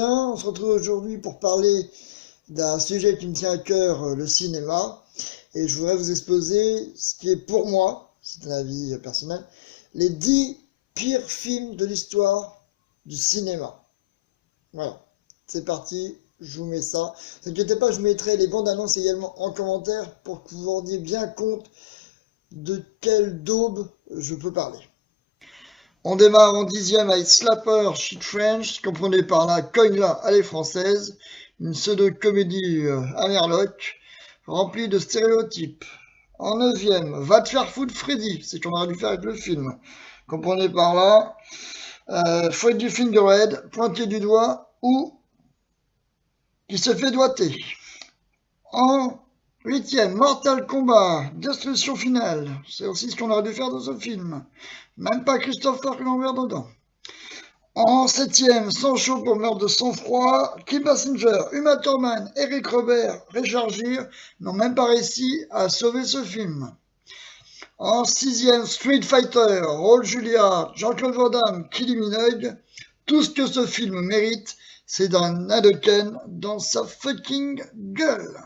bien? On se retrouve aujourd'hui pour parler d'un sujet qui me tient à cœur, le cinéma. Et je voudrais vous exposer ce qui est pour moi, c'est un avis personnel, les 10 pires films de l'histoire du cinéma. Voilà, c'est parti, je vous mets ça. Ne vous inquiétez pas, je mettrai les bandes annonces également en commentaire pour que vous vous rendiez bien compte de quelle daube je peux parler. On démarre en 10e avec Slapper Shit French, comprenez par là Cogne-la, allez française, une pseudo-comédie à Merloc, remplie de stéréotypes. En 9e, Va te faire foutre Freddy, c'est qu'on aurait dû faire avec le film. Comprenez par là, Fouette du Fingerhead, Pointé du doigt ou qui se fait doigter. En 8e, Mortal Kombat, Destruction finale, c'est aussi ce qu'on aurait dû faire dans ce film. Même pas Christopher Lambert dedans. En 7e, Sans chaud pour meurtre de sang-froid, Kim Basinger, Uma Thurman, Eric Robert, Richard Gere n'ont même pas réussi à sauver ce film. En 6e, Street Fighter, Raul Julia, Jean-Claude Van Damme, Kylie Minogue. Tout ce que ce film mérite, c'est d'un Hadouken dans sa fucking gueule.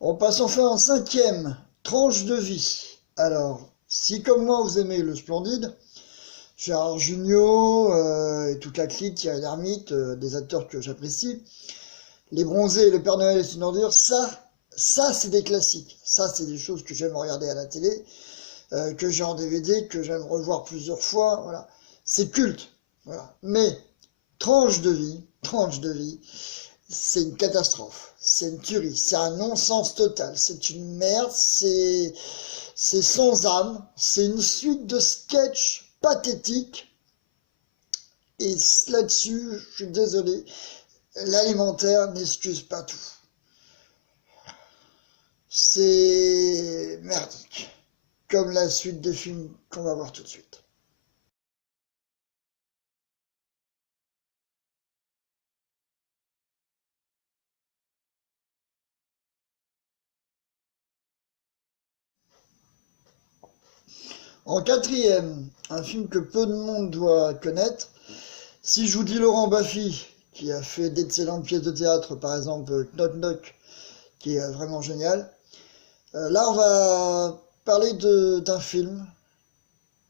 On passe enfin en 5e, Tranche de vie. Alors, si comme moi vous aimez le Splendide, Gérard Jugnot et toute la clique, Thierry Lhermitte, des acteurs que j'apprécie, Les Bronzés et Le Père Noël est une ordure, ça c'est des classiques. Ça c'est des choses que j'aime regarder à la télé, que j'ai en DVD, que j'aime revoir plusieurs fois. Voilà, c'est culte. Voilà. Mais tranche de vie, c'est une catastrophe. C'est une tuerie. C'est un non-sens total. C'est une merde. C'est sans âme. C'est une suite de sketchs pathétiques. Et là-dessus, je suis désolé, l'alimentaire n'excuse pas tout. C'est merdique. Comme la suite des films qu'on va voir tout de suite. En 4e, un film que peu de monde doit connaître. Si je vous dis Laurent Baffy, qui a fait d'excellentes pièces de théâtre, par exemple Knock Knock, qui est vraiment génial. Là, on va parler d'un film,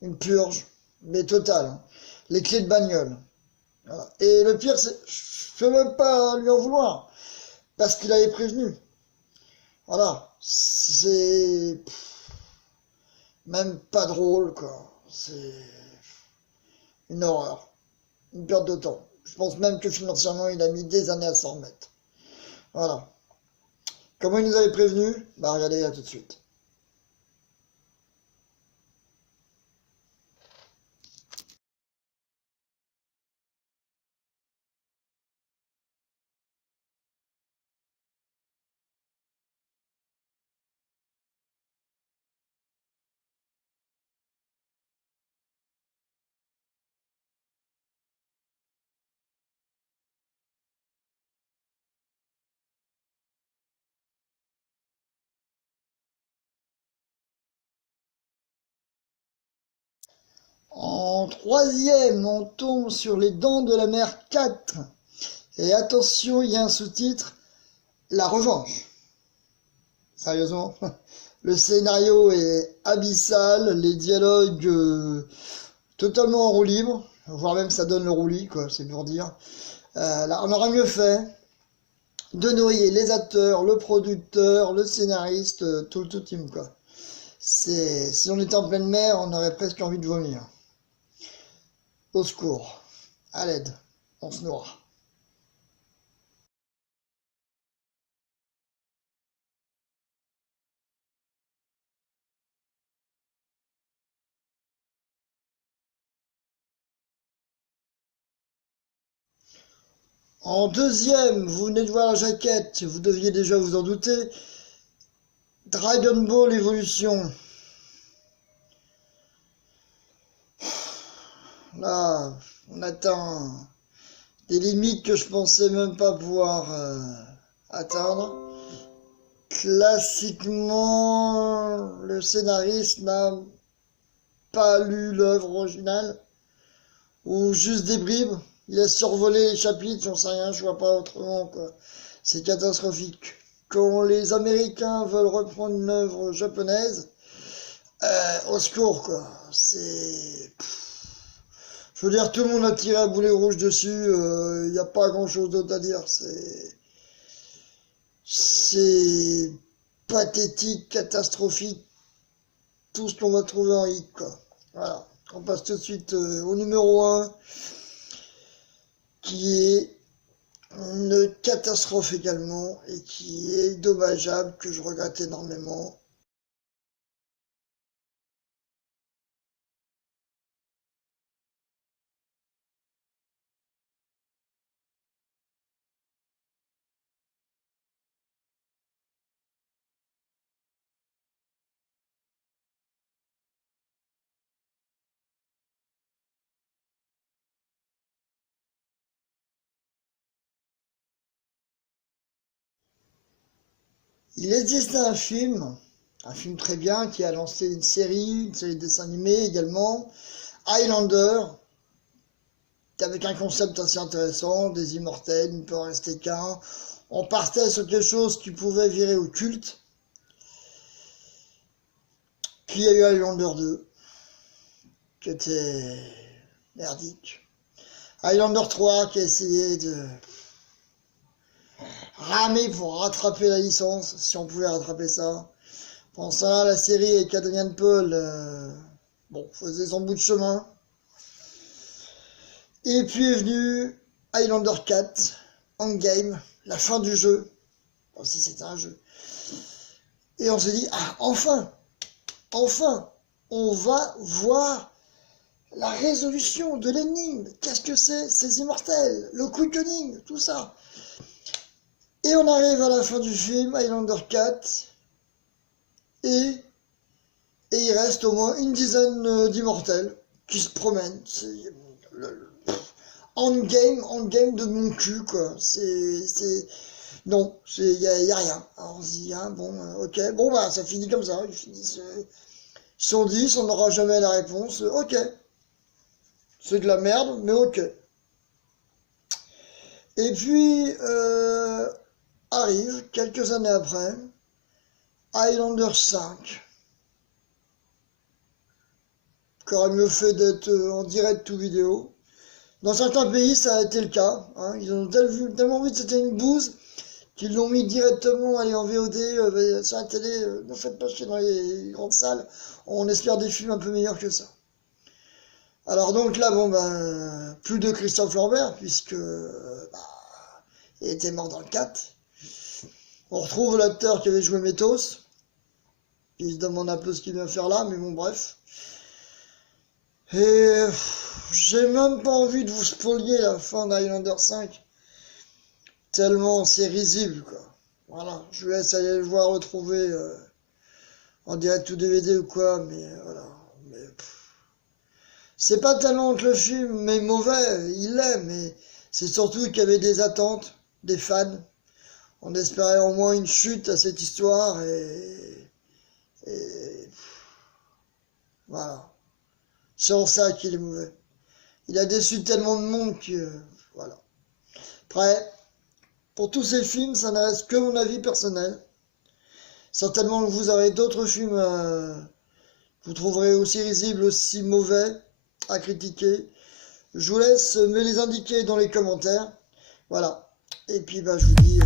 une purge, mais totale, hein. Les clés de bagnole. Voilà. Et le pire, c'est, je ne peux même pas lui en vouloir, parce qu'il avait prévenu. Voilà, c'est même pas drôle, quoi. C'est une horreur, une perte de temps. Je pense même que financièrement, il a mis des années à s'en remettre. Voilà. Comment il nous avait prévenu? Bah regardez là tout de suite. En 3e, on tombe sur Les Dents de la Mer 4. Et attention, il y a un sous-titre, La Revanche. Sérieusement, le scénario est abyssal, les dialogues totalement en roue libre, voire même ça donne le roulis, quoi, c'est pour dire. Là, on aurait mieux fait de noyer les acteurs, le producteur, le scénariste, tout le team, quoi. Si on était en pleine mer, on aurait presque envie de vomir. Au secours, à l'aide, on se noie. En 2e, vous venez de voir la jaquette, vous deviez déjà vous en douter. Dragon Ball Evolution. Là, on atteint des limites que je pensais même pas pouvoir atteindre. Classiquement, le scénariste n'a pas lu l'œuvre originale, ou juste des bribes. Il a survolé les chapitres, j'en sais rien, je vois pas autrement, quoi. C'est catastrophique. Quand les Américains veulent reprendre une œuvre japonaise, au secours, quoi. C'est... Je veux dire, tout le monde a tiré à boulet rouge dessus, il n'y a pas grand-chose d'autre à dire. C'est pathétique, catastrophique, tout ce qu'on va trouver en hit, quoi. Voilà. On passe tout de suite au numéro 1, qui est une catastrophe également, et qui est dommageable, que je regrette énormément. Il existe un film très bien, qui a lancé une série de dessins animés également, Highlander, avec un concept assez intéressant, des immortels, il ne peut en rester qu'un. On partait sur quelque chose qui pouvait virer au culte. Puis il y a eu Highlander 2, qui était merdique. Highlander 3, qui a essayé de ramer pour rattraper la licence, si on pouvait rattraper ça. Pendant ça, la série avec Adrian Paul, faisait son bout de chemin. Et puis est venu Highlander 4, Endgame, la fin du jeu. Bon, si c'était un jeu. Et on s'est dit, ah, enfin, on va voir la résolution de l'énigme. Qu'est-ce que c'est, ces immortels, le quickening, tout ça. Et on arrive à la fin du film, Highlander 4, et il reste au moins une dizaine d'immortels qui se promènent. C'est endgame de mon cul, quoi. Non, y a rien. Alors on se dit, hein, ok, ça finit comme ça. Ils sont 10, on n'aura jamais la réponse. Ok. C'est de la merde, mais ok. Et puis, arrive, quelques années après, Highlander 5. Qu'aurait mieux fait d'être en direct ou vidéo. Dans certains pays, ça a été le cas. Hein. Ils ont tellement vu que c'était une bouse qu'ils l'ont mis directement en VOD sur la télé. Ne faites pas chier dans les grandes salles. On espère des films un peu meilleurs que ça. Alors donc là, plus de Christophe Lambert, puisque il était mort dans le 4. On retrouve l'acteur qui avait joué Métos. Il se demande un peu ce qu'il vient faire là, mais bon, bref. Et j'ai même pas envie de vous spolier la fin d'Highlander 5. Tellement c'est risible, quoi. Voilà, je vous laisse aller le voir, retrouver en direct ou DVD ou quoi, mais voilà. C'est pas tellement que le film est mauvais, il l'est, mais c'est surtout qu'il y avait des attentes, des fans. On espérait au moins une chute à cette histoire et voilà. C'est en ça qu'il est mauvais. Il a déçu tellement de monde que voilà. Après, pour tous ces films, ça ne reste que mon avis personnel. Certainement que vous aurez d'autres films, vous trouverez aussi risibles, aussi mauvais à critiquer. Je vous laisse me les indiquer dans les commentaires. Voilà. Et puis je vous dis